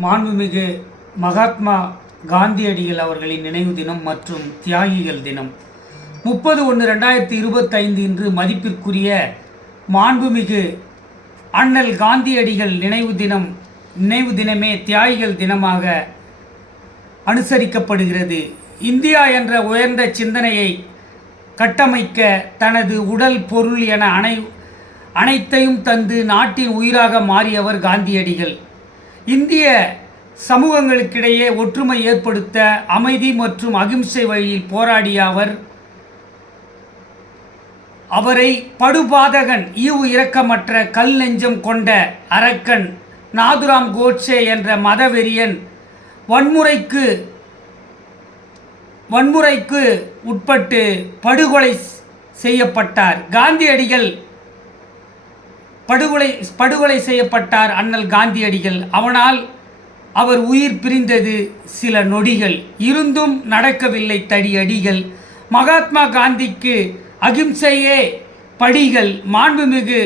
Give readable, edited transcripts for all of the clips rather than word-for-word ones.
மாண்புமிகு மகாத்மா காந்தியடிகள் அவர்களின் நினைவு தினம் மற்றும் தியாகிகள் தினம் 30/1/2025 இன்று மதிப்பிற்குரிய மாண்புமிகு அண்ணல் காந்தியடிகள் நினைவு தினமே தியாகிகள் தினமாக அனுசரிக்கப்படுகிறது. இந்தியா என்ற உயர்ந்த சிந்தனையை கட்டமைக்க தனது உடல், பொருள் என அனைத்தையும் தந்து நாட்டின் உயிராக மாறியவர் காந்தியடிகள். இந்திய சமூகங்களுக்கிடையே ஒற்றுமை ஏற்படுத்த அமைதி மற்றும் அகிம்சை வழியில் போராடிய அவரை படுபாதகன், ஈவு இரக்கமற்ற, கல் நெஞ்சம் கொண்ட அரக்கன் நாதுராம் கோட்சே என்ற மதவெறியன் வன்முறைக்கு உட்பட்டு படுகொலை செய்யப்பட்டார். காந்தியடிகள் படுகொலை செய்யப்பட்டார். அண்ணல் காந்தியடிகள். அவர் உயிர் பிரிந்தது சில நொடிகள். இருந்தும் நடக்கவில்லை தடியடிகள். மகாத்மா காந்திக்கு அகிம்சையே படிகள். மாண்புமிகு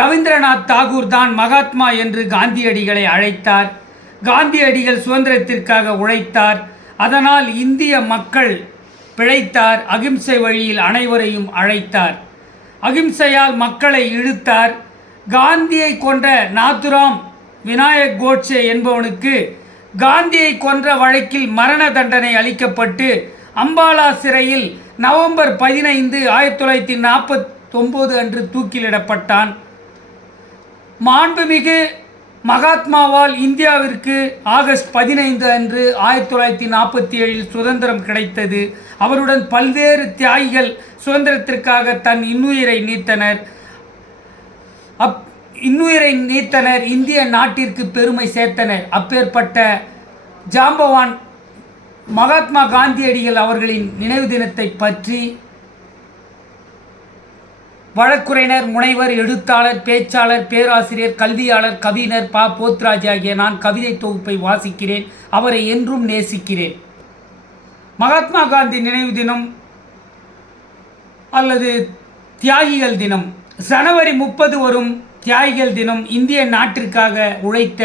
ரவீந்திரநாத் தாகூர் தான் மகாத்மா என்று காந்தியடிகளை அழைத்தார். காந்தியடிகள் சுதந்திரத்திற்காக உழைத்தார். அதனால் இந்திய மக்கள் பிழைத்தார். அகிம்சை வழியில் அனைவரையும் அழைத்தார். அகிம்சையால் மக்களை இழுத்தார். காந்தியை கொன்ற நாதுராம் விநாயக் கோட்சே என்பவனுக்கு காந்தியை கொன்ற வழக்கில் மரண தண்டனை அளிக்கப்பட்டு அம்பாலா சிறையில் நவம்பர் 15, 1949 அன்று தூக்கிலிடப்பட்டான். மாண்புமிகு மகாத்மாவால் இந்தியாவிற்கு ஆகஸ்ட் 15 அன்று 1947 சுதந்திரம் கிடைத்தது. அவருடன் பல்வேறு தியாகிகள் சுதந்திரத்திற்காக தன் இன்னுயிரை நீத்தனர். இந்திய நாட்டிற்கு பெருமை சேர்த்தனர். அப்பேற்பட்ட ஜாம்பவான் மகாத்மா காந்தியடிகள் அவர்களின் நினைவு தினத்தை பற்றி வழக்குரைஞர், முனைவர், எழுத்தாளர், பேச்சாளர், பேராசிரியர், கல்வியாளர், கவிஞர் போத்ராஜ் ஆகிய நான் கவிதை தொகுப்பை வாசிக்கிறேன். அவரை என்றும் நேசிக்கிறேன். மகாத்மா காந்தி நினைவு தினம் அல்லது தியாகிகள் தினம் ஜனவரி 30 வரும். தியாகிகள் தினம் இந்திய நாட்டிற்காக உழைத்த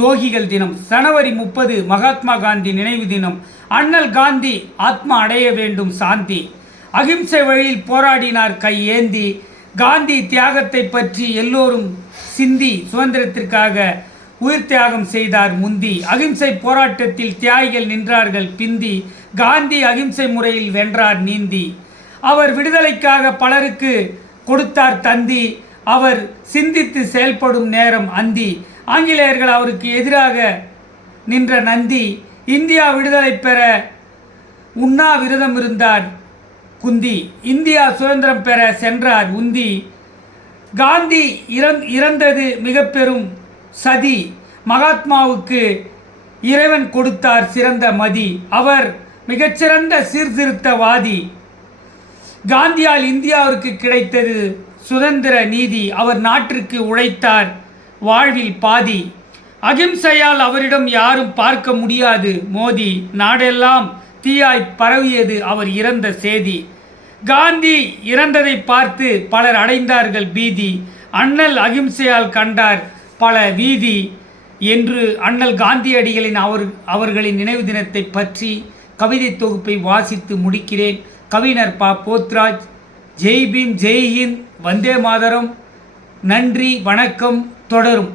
யோகிகள் தினம். ஜனவரி 30 மகாத்மா காந்தி நினைவு தினம். அண்ணல் காந்தி ஆத்மா அடைய வேண்டும் சாந்தி. அகிம்சை வழியில் போராடினார் கை ஏந்தி. காந்தி தியாகத்தை பற்றி எல்லோரும் சிந்தி. சுதந்திரத்திற்காக உயிர் தியாகம் செய்தார் முந்தி. அகிம்சை போராட்டத்தில் தியாகிகள் நின்றார்கள் பிந்தி. காந்தி அகிம்சை முறையில் வென்றார் நீந்தி. அவர் விடுதலைக்காக பலருக்கு கொடுத்தார் தந்தி. அவர் சிந்தித்து செயல்படும் நேரம் அந்தி. ஆங்கிலேயர்கள் அவருக்கு எதிராக நின்ற நந்தி. இந்தியா விடுதலை பெற உண்ணாவிரதம் இருந்தார் குந்தி. இந்தியா சுதந்திரம் பெற சென்றார் உந்தி. காந்தி இறந்தது மிக பெரும் சதி. மகாத்மாவுக்கு இறைவன் கொடுத்தார் சிறந்த மதி. அவர் மிகச்சிறந்த சீர்திருத்தவாதி. காந்தியால் இந்தியாவிற்கு கிடைத்தது சுதந்திர நீதி. அவர் நாட்டிற்கு உழைத்தார் வாழ்வில் பாதி. அகிம்சையால் அவரிடம் யாரும் பார்க்க முடியாது மோதி. நாடெல்லாம் தீயாய் பரவியது அவர் இறந்த செய்தி. காந்தி இறந்ததை பார்த்து பலர் அடைந்தார்கள் பீதி. அண்ணல் அகிம்சையால் கண்டார் பல வீதி என்று அண்ணல் காந்தியடிகளின் அவர்களின் நினைவு தினத்தை பற்றி கவிதை தொகுப்பை வாசித்து முடிக்கிறேன். கவிஞர் போத்ராஜ். ஜெய் பீம், ஜெய் ஹிந்த், வந்தே மாதரம். நன்றி, வணக்கம். தொடரும்.